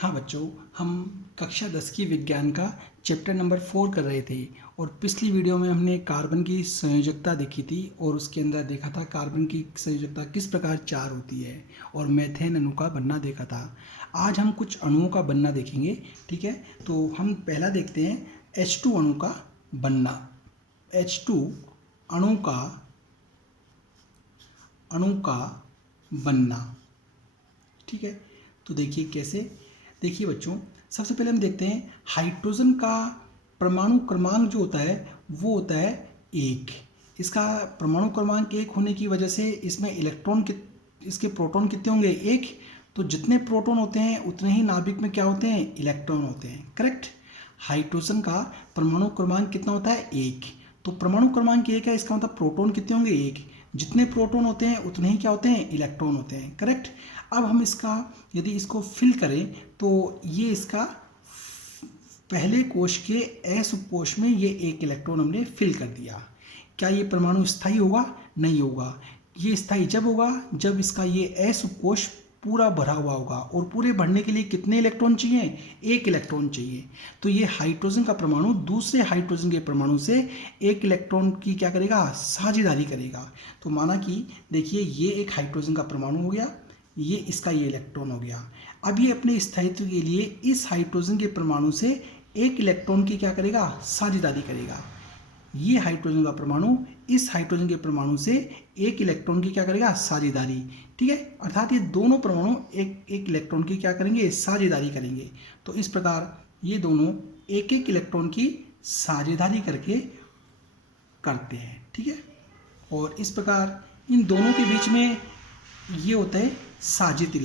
हाँ बच्चों, हम कक्षा 10 की विज्ञान का चैप्टर नंबर 4 कर रहे थे और पिछली वीडियो में हमने कार्बन की संयोजकता देखी थी और उसके अंदर देखा था कार्बन की संयोजकता किस प्रकार 4 होती है और मेथेन अणु का बनना देखा था। आज हम कुछ अणुओं का बनना देखेंगे, ठीक है। तो हम पहला देखते हैं H2 अणु का बनना। H2 अणु का बनना, ठीक है। तो देखिए कैसे, देखिए बच्चों, सबसे पहले हम देखते हैं हाइड्रोजन का परमाणु क्रमांक जो होता है वो होता है 1। इसका परमाणु क्रमांक 1 होने की वजह से इसमें इसके प्रोटॉन कितने होंगे? 1। तो जितने प्रोटॉन होते हैं उतने ही नाभिक में क्या होते हैं? इलेक्ट्रॉन होते हैं, करेक्ट। हाइड्रोजन का परमाणु क्रमांक कितना होता है? 1। तो परमाणु क्रमांक 1 है, इसका मतलब प्रोटॉन कितने होंगे? 1। जितने प्रोटॉन होते हैं उतने ही क्या होते हैं? इलेक्ट्रॉन होते हैं, करेक्ट। अब हम इसका यदि इसको फिल करें तो ये इसका पहले कोश के एस उपकोश में ये 1 इलेक्ट्रॉन हमने फिल कर दिया। क्या ये परमाणु स्थायी होगा? नहीं होगा। ये स्थायी जब होगा जब इसका ये एस उपकोश पूरा भरा हुआ होगा, और पूरे भरने के लिए कितने इलेक्ट्रॉन चाहिए? 1 इलेक्ट्रॉन चाहिए। तो ये हाइड्रोजन का परमाणु दूसरे हाइड्रोजन के परमाणु से 1 इलेक्ट्रॉन की क्या करेगा? साझेदारी करेगा। तो माना कि देखिए ये एक हाइड्रोजन का परमाणु हो गया, ये इसका ये इलेक्ट्रॉन हो गया। अब ये अपने स्थायित्व के लिए इस हाइड्रोजन के परमाणु से 1 इलेक्ट्रॉन की क्या करेगा? साझेदारी करेगा। ये हाइड्रोजन का परमाणु इस हाइड्रोजन के परमाणु से 1 इलेक्ट्रॉन की क्या करेगा? साझेदारी, ठीक है। अर्थात ये दोनों परमाणु एक इलेक्ट्रॉन की क्या करेंगे? साझेदारी करेंगे। तो इस प्रकार ये दोनों एक इलेक्ट्रॉन की साझेदारी करके करते हैं, ठीक है। और इस प्रकार इन दोनों के बीच में ये होता है साजित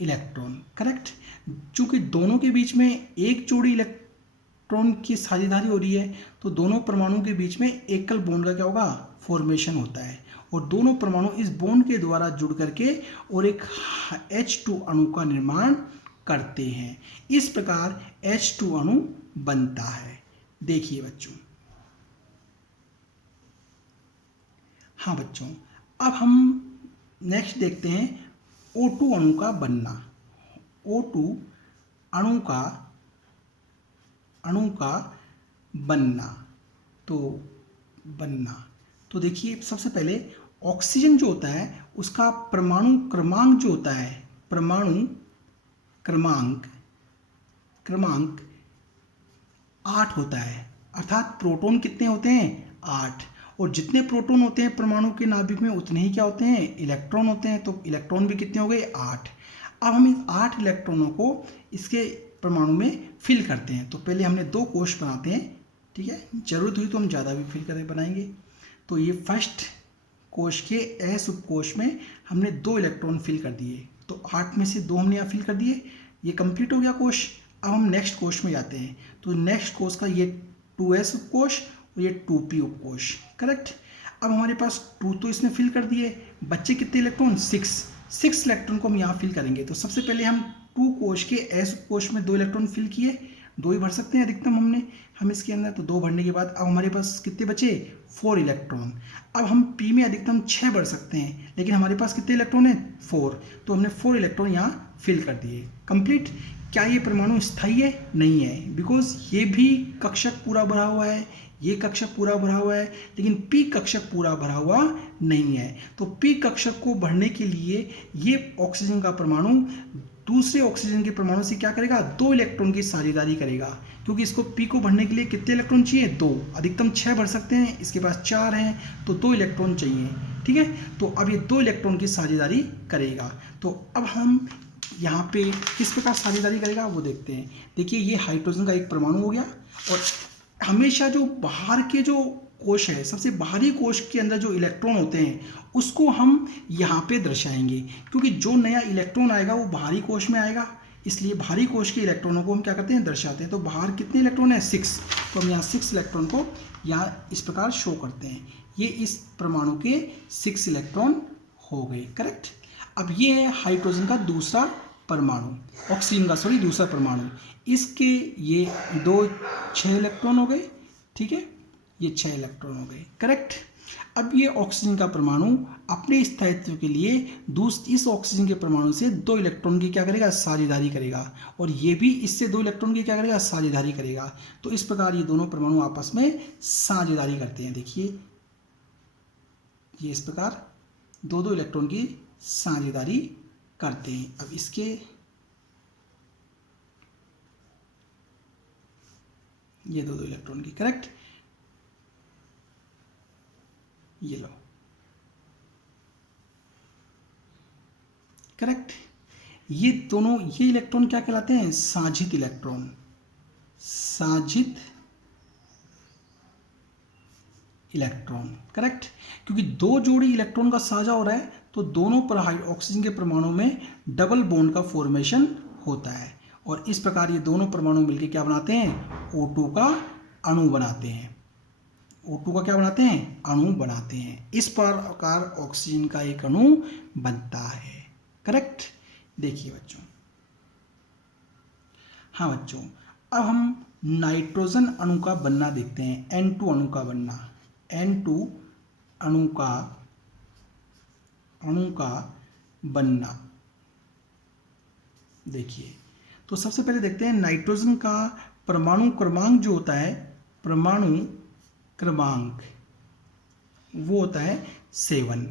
इलेक्ट्रॉन, करेक्ट। चूंकि दोनों के बीच में एक जोड़ी इलेक्ट्रॉन की साझेदारी हो रही है तो दोनों परमाणुओं के बीच में एकल बॉन्ड का क्या होगा? फॉर्मेशन होता है, और दोनों परमाणु इस बॉन्ड के द्वारा जुड़ करके और एक H2 अणु का निर्माण करते हैं। इस प्रकार H2 अणु बनता है। देखिए बच्चों, हाँ बच्चों, अब हम नेक्स्ट देखते हैं O2 अणु का बनना। O2 अणु का बनना। तो देखिए सबसे पहले ऑक्सीजन जो होता है उसका परमाणु क्रमांक जो होता है, परमाणु क्रमांक 8 होता है। अर्थात प्रोटॉन कितने होते हैं? 8। और जितने प्रोटॉन होते हैं परमाणु के नाभिक में उतने ही क्या होते हैं? इलेक्ट्रॉन होते हैं। तो इलेक्ट्रॉन भी कितने हो गए? 8। अब हम इन 8 इलेक्ट्रॉनों को इसके परमाणु में फिल करते हैं। तो पहले हमने 2 कोश बनाते हैं, ठीक है। जरूरत हुई तो हम ज़्यादा भी फिल कर बनाएंगे। तो ये फर्स्ट कोश के एस उपकोश में हमने 2 इलेक्ट्रॉन फिल कर दिए। तो 8 में से 2 हमने यहाँ फिल कर दिए, ये कंप्लीट हो गया कोश। अब हम नेक्स्ट कोश में जाते हैं। तो नेक्स्ट कोश का ये 2s उपकोश और ये 2p उपकोश, करेक्ट। अब हमारे पास 2 तो इसने फिल कर दिए, बच्चे कितने इलेक्ट्रॉन? 6 इलेक्ट्रॉन को हम यहाँ फिल करेंगे। तो सबसे पहले हम 2 कोश के एस उपकोश में 2 इलेक्ट्रॉन फिल किए, 2 ही भर सकते हैं अधिकतम हम इसके अंदर। तो 2 भरने के बाद अब हमारे पास कितने बचे? 4 इलेक्ट्रॉन। अब हम पी में अधिकतम 6 भर सकते हैं, लेकिन हमारे पास कितने इलेक्ट्रॉन है? 4। तो हमने 4 इलेक्ट्रॉन यहाँ फिल कर दिए, कंप्लीट। क्या ये परमाणु स्थायी है? नहीं है, बिकॉज ये भी कक्षक पूरा भरा हुआ है, ये कक्षक पूरा भरा हुआ है, लेकिन पी कक्षक पूरा भरा हुआ नहीं है। तो पी कक्षक को भरने के लिए ये ऑक्सीजन का परमाणु दूसरे ऑक्सीजन के परमाणु से क्या करेगा? 2 इलेक्ट्रॉन की साझेदारी करेगा, क्योंकि इसको पी को भरने के लिए कितने इलेक्ट्रॉन चाहिए? 2। अधिकतम 6 भर सकते हैं, इसके पास 4 हैं, तो 2 इलेक्ट्रॉन चाहिए, ठीक है। तो अब ये 2 इलेक्ट्रॉन की साझेदारी करेगा। तो अब हम यहाँ पे किस प्रकार साझेदारी करेगा वो देखते हैं। देखिए ये हाइड्रोजन का एक परमाणु हो गया, और हमेशा जो बाहर के जो कोश है, सबसे बाहरी कोश के अंदर जो इलेक्ट्रॉन होते हैं उसको हम यहाँ पे दर्शाएंगे, क्योंकि जो नया इलेक्ट्रॉन आएगा वो बाहरी कोश में आएगा, इसलिए बाहरी कोश के इलेक्ट्रॉनों को हम क्या करते हैं? दर्शाते हैं। तो बाहर कितने इलेक्ट्रॉन है? 6। तो हम यहाँ 6 इलेक्ट्रॉन को यहाँ इस प्रकार शो करते हैं। ये इस परमाणु के 6 इलेक्ट्रॉन हो गए, करेक्ट। अब ये है हाइड्रोजन का दूसरा परमाणु, ऑक्सीजन का दूसरा परमाणु। इसके ये 6 इलेक्ट्रॉन हो गए, ठीक है। ये 6 इलेक्ट्रॉन हो गए। करेक्ट। अब ये ऑक्सीजन का परमाणु अपने स्थायित्व के लिए इस ऑक्सीजन के परमाणु से 2 इलेक्ट्रॉन की क्या करेगा, साझेदारी करेगा, और ये भी इससे 2 इलेक्ट्रॉन की क्या करेगा, साझेदारी करेगा। तो इस प्रकार ये दोनों परमाणु आपस में साझेदारी करते हैं। देखिए ये इस प्रकार 2-2 इलेक्ट्रॉन की साझेदारी करते हैं। अब इसके ये 2-2 इलेक्ट्रॉन की, करेक्ट। ये लो, करेक्ट। ये दोनों ये इलेक्ट्रॉन क्या कहलाते हैं, साझित इलेक्ट्रॉन। साझित इलेक्ट्रॉन, करेक्ट। क्योंकि 2 जोड़ी इलेक्ट्रॉन का साझा हो रहा है तो दोनों पर ऑक्सीजन के परमाणु में डबल बॉन्ड का फॉर्मेशन होता है, और इस प्रकार ये दोनों परमाणु मिलकर क्या बनाते हैं, O2 का अणु बनाते हैं। O2 का क्या बनाते हैं, अणु बनाते हैं। इस प्रकार ऑक्सीजन का एक अणु बनता है। करेक्ट। देखिए बच्चों, हाँ बच्चों, अब हम नाइट्रोजन अणु का बनना देखते हैं। N2 अणु का बनना, N2 अणु का बनना। देखिए, तो सबसे पहले देखते हैं नाइट्रोजन का परमाणु क्रमांक जो होता है, परमाणु क्रमांक वो होता है 7।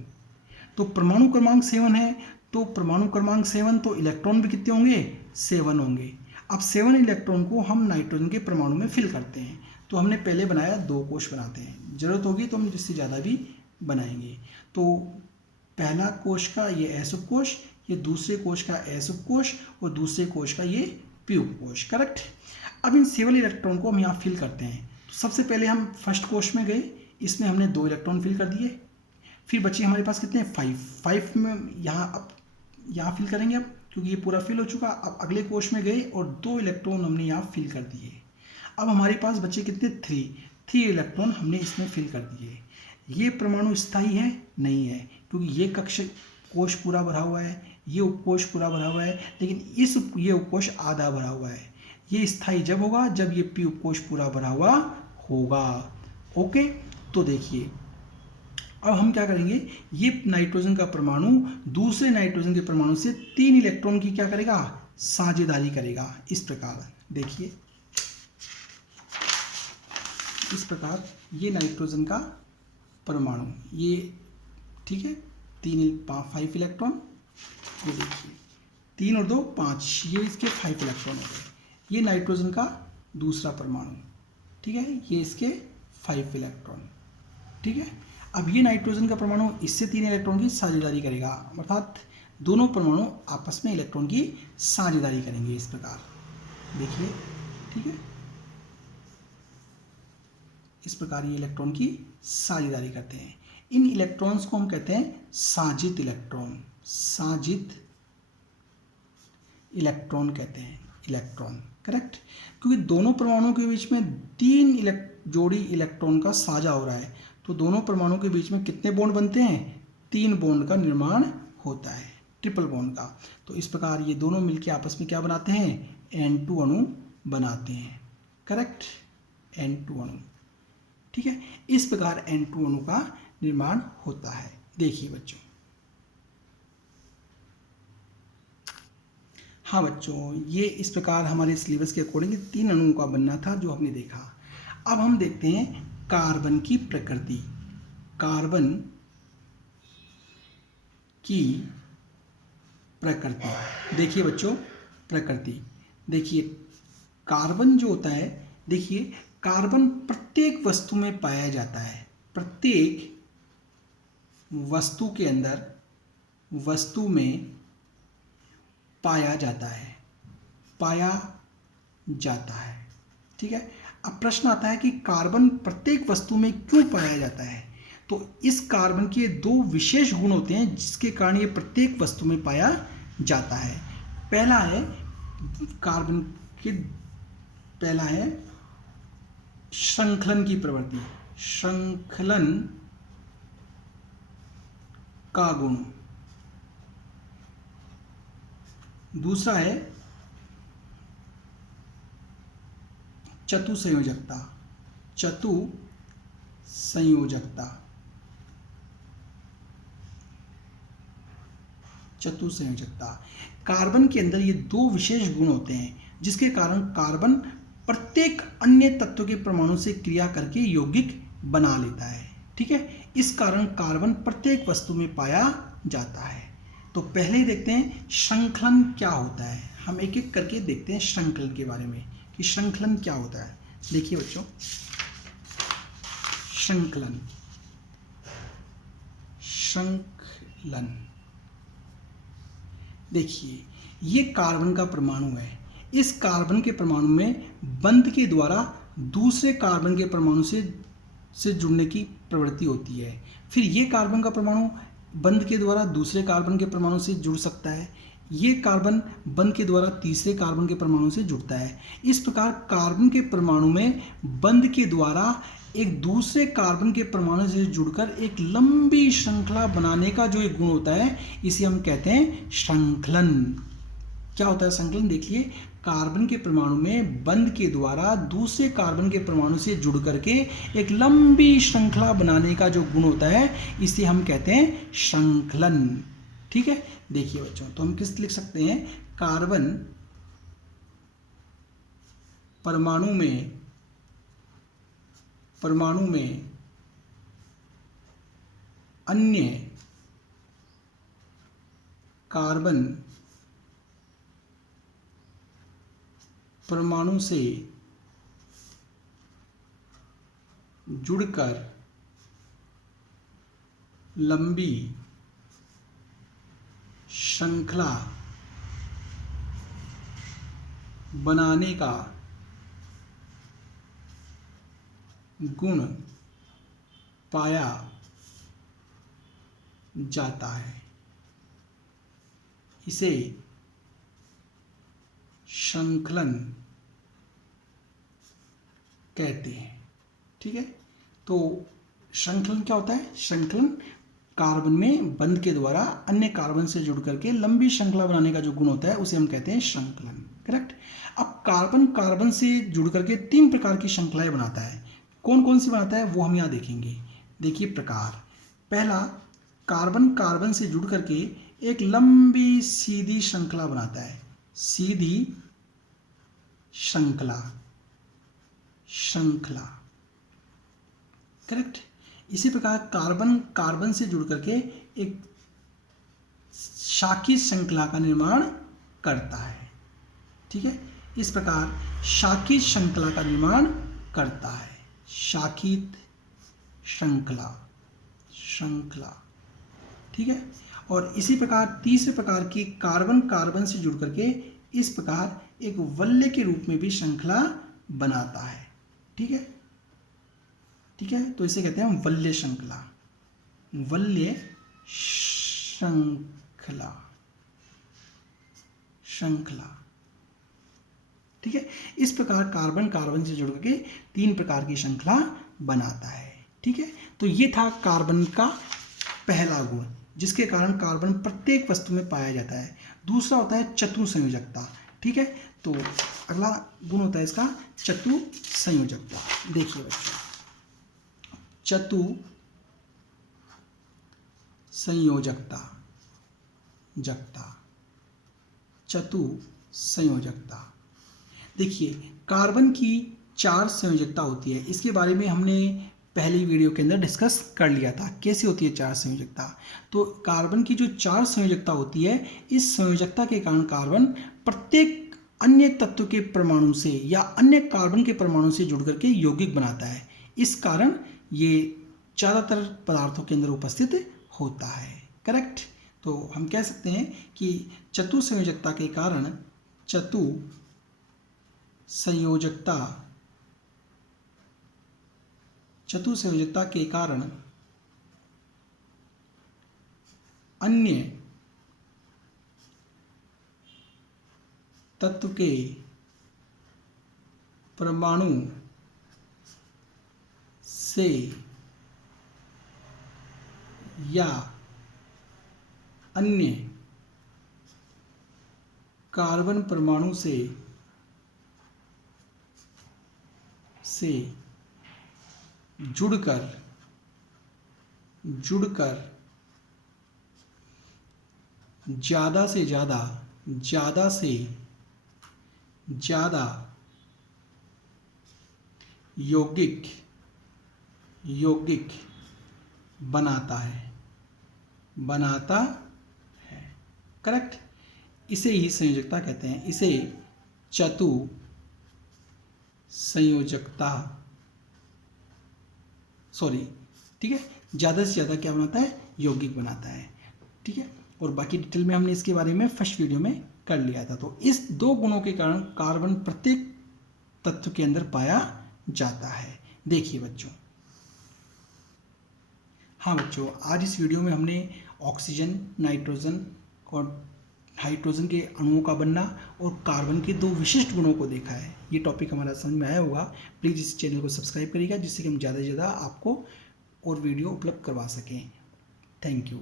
तो परमाणु क्रमांक 7 है, तो परमाणु क्रमांक 7 तो इलेक्ट्रॉन भी कितने होंगे, 7 होंगे। अब 7 इलेक्ट्रॉन को हम नाइट्रोजन के परमाणु में फिल करते हैं। तो हमने पहले बनाया 2 कोश बनाते हैं, जरूरत होगी तो हम इससे ज़्यादा भी बनाएंगे। तो पहला कोश का ये एस उपकोश, ये दूसरे कोश का एस उपकोश, और दूसरे कोश का ये पी उपकोश। करेक्ट। अब इन 7 इलेक्ट्रॉन को हम यहाँ फिल करते हैं। तो सबसे पहले हम फर्स्ट कोश में गए, इसमें हमने 2 इलेक्ट्रॉन फिल कर दिए। फिर बचे हमारे पास कितने, 5 में यहाँ फिल करेंगे अब, क्योंकि ये पूरा फिल हो चुका। अब अगले कोश में गए और 2 इलेक्ट्रॉन हमने यहाँ फिल कर दिए। अब हमारे पास बचे कितने, 3 इलेक्ट्रॉन हमने इसमें फिल कर दिए। ये परमाणु स्थायी है, नहीं है, क्योंकि ये कोश पूरा भरा हुआ है, ये उपकोश पूरा भरा हुआ है, लेकिन ये उपकोश आधा भरा हुआ है। ये स्थायी जब होगा जब ये पी उपकोश पूरा भरा हुआ होगा। ओके। तो देखिए, अब हम क्या करेंगे, ये नाइट्रोजन का परमाणु दूसरे नाइट्रोजन के परमाणु से 3 इलेक्ट्रॉन की क्या करेगा, साझेदारी करेगा। इस प्रकार देखिए, इस प्रकार ये नाइट्रोजन का परमाणु, ये ठीक है, 5 इलेक्ट्रॉन, ये देखिए 3 और 2 5, ये इसके 5 इलेक्ट्रॉन हो गए। ये नाइट्रोजन का दूसरा परमाणु, ठीक है, ये इसके 5 इलेक्ट्रॉन, ठीक है। अब ये नाइट्रोजन का परमाणु इससे 3 इलेक्ट्रॉन की साझेदारी करेगा, अर्थात दोनों परमाणु आपस में इलेक्ट्रॉन की साझेदारी करेंगे। इस प्रकार देखिए, ठीक है, इस प्रकार ये इलेक्ट्रॉन की साझेदारी करते हैं। इन इलेक्ट्रॉन्स को हम कहते हैं साझित इलेक्ट्रॉन। साझित इलेक्ट्रॉन कहते हैं, इलेक्ट्रॉन। करेक्ट। क्योंकि दोनों परमाणुओं के बीच में 3 जोड़ी इलेक्ट्रॉन का साझा हो रहा है, तो दोनों परमाणुओं के बीच में कितने बॉन्ड बनते हैं, 3 बॉन्ड का निर्माण होता है, ट्रिपल बॉन्ड का। तो इस प्रकार ये दोनों मिलकर आपस में क्या बनाते हैं, N2 अणु बनाते हैं। करेक्ट, N2 अणु, ठीक है। इस प्रकार N2 अणु का निर्माण होता है। देखिए बच्चों, हाँ बच्चों, ये इस प्रकार हमारे सिलेबस के अकॉर्डिंग 3 अणुओं का बनना था जो हमने देखा। अब हम देखते हैं कार्बन की प्रकृति। कार्बन की प्रकृति, देखिए बच्चों, प्रकृति देखिए, कार्बन जो होता है, देखिए कार्बन प्रत्येक वस्तु में पाया जाता है। प्रत्येक वस्तु के अंदर, वस्तु में पाया जाता है, पाया जाता है, ठीक है। अब प्रश्न आता है कि कार्बन प्रत्येक वस्तु में क्यों पाया जाता है। तो इस कार्बन के 2 विशेष गुण होते हैं जिसके कारण ये प्रत्येक वस्तु में पाया जाता है। पहला है कार्बन के, पहला है श्रृंखलन की प्रवृत्ति, श्रृंखलन का गुण। दूसरा है चतुसंयोजकता, चतुसंयोजकता, संयोजकता, चतुसंयोजकता। कार्बन के अंदर ये दो विशेष गुण होते हैं जिसके कारण कार्बन प्रत्येक अन्य तत्व के परमाणु से क्रिया करके यौगिक बना लेता है। ठीक है, इस कारण कार्बन प्रत्येक वस्तु में पाया जाता है। तो पहले ही देखते हैं श्रृंखलन क्या होता है। हम एक एक करके देखते हैं श्रृंखलन के बारे में कि श्रृंखलन क्या होता है। देखिए बच्चों, श्रृंखलन, श्रृंखलन देखिए, ये कार्बन का परमाणु है। इस कार्बन के परमाणु में बंध के द्वारा दूसरे कार्बन के परमाणु से जुड़ने की प्रवृत्ति होती है। फिर ये कार्बन का परमाणु बंध के द्वारा दूसरे कार्बन के परमाणु से जुड़ सकता है। ये कार्बन बंध के द्वारा तीसरे कार्बन के परमाणु से जुड़ता है। इस प्रकार कार्बन के परमाणु में बंध के द्वारा एक दूसरे कार्बन के परमाणु से जुड़कर एक लंबी श्रृंखला बनाने का जो एक गुण होता है, इसे हम कहते हैं श्रृंखलन। क्या होता है श्रृंखलन? देखिए, कार्बन के परमाणु में बंध के द्वारा दूसरे कार्बन के परमाणु से जुड़ करके एक लंबी श्रृंखला बनाने का जो गुण होता है, इसे हम कहते हैं श्रृंखलन। ठीक है, देखिए बच्चों, तो हम किस लिख सकते हैं? कार्बन परमाणु में अन्य कार्बन परमाणु से जुड़कर लंबी श्रृंखला बनाने का गुण पाया जाता है, इसे श्रृंखलन कहते हैं। ठीक है, तो श्रृंखलन क्या होता है? श्रृंखलन कार्बन में बंध के द्वारा अन्य कार्बन से जुड़ करके लंबी श्रृंखला बनाने का जो गुण होता है, उसे हम कहते हैं श्रृंखलन। करेक्ट। अब कार्बन से जुड़ करके तीन प्रकार की श्रृंखलाएं बनाता है। कौन कौन सी बनाता है वो हम यहाँ देखेंगे। देखिए प्रकार, पहला, कार्बन से जुड़ करके एक लंबी सीधी श्रृंखला बनाता है। सीधी श्रृंखला, करेक्ट। इसी प्रकार कार्बन से जुड़ करके एक शाखित श्रृंखला का निर्माण करता है। ठीक है, इस प्रकार शाखित श्रृंखला का निर्माण करता है। शाखित श्रृंखला, ठीक है। और इसी प्रकार तीसरे प्रकार की कार्बन से जुड़ करके इस प्रकार एक वलय के रूप में भी श्रृंखला बनाता है। ठीक है, ठीक है, तो इसे कहते हैं वलय श्रृंखला। ठीक है, इस प्रकार कार्बन से जुड़ करके तीन प्रकार की श्रृंखला बनाता है। ठीक है, तो ये था कार्बन का पहला गुण जिसके कारण कार्बन प्रत्येक वस्तु में पाया जाता है। दूसरा होता है चतुसंयोजकता। ठीक है, तो अगला गुण होता है इसका चतुसंयोजकता। देखिए बच्चों, चतुसंयोजकता। देखिए, कार्बन की 4 संयोजकता होती है। इसके बारे में हमने पहली वीडियो के अंदर डिस्कस कर लिया था कैसे होती है 4 संयोजकता। तो कार्बन की जो 4 संयोजकता होती है, इस संयोजकता के कारण कार्बन प्रत्येक अन्य तत्व के परमाणु से या अन्य कार्बन के परमाणु से जुड़ करके यौगिक बनाता है। इस कारण ये ज़्यादातर पदार्थों के अंदर उपस्थित होता है। करेक्ट। तो हम कह सकते हैं कि चतुसंयोजकता के कारण चतुसंयोजकता के कारण अन्य तत्व के परमाणु से या अन्य कार्बन परमाणु से जुड़कर ज़्यादा से ज़्यादा यौगिक बनाता है। करेक्ट। इसे ही संयोजकता कहते हैं, इसे चतु संयोजकता, ठीक है। ज़्यादा से ज़्यादा क्या बनाता है, यौगिक बनाता है, ठीक है। और बाकी डिटेल में हमने इसके बारे में फर्स्ट वीडियो में कर लिया था। तो इस 2 गुणों के कारण कार्बन प्रत्येक तत्व के अंदर पाया जाता है। देखिए बच्चों, हाँ बच्चों, आज इस वीडियो में हमने ऑक्सीजन, नाइट्रोजन और हाइड्रोजन के अणुओं का बनना और कार्बन के 2 विशिष्ट गुणों को देखा है। ये टॉपिक हमारा समझ में आया होगा। प्लीज़ इस चैनल को सब्सक्राइब करिएगा, जिससे कि हम ज़्यादा से ज़्यादा आपको और वीडियो उपलब्ध करवा सकें। Thank you.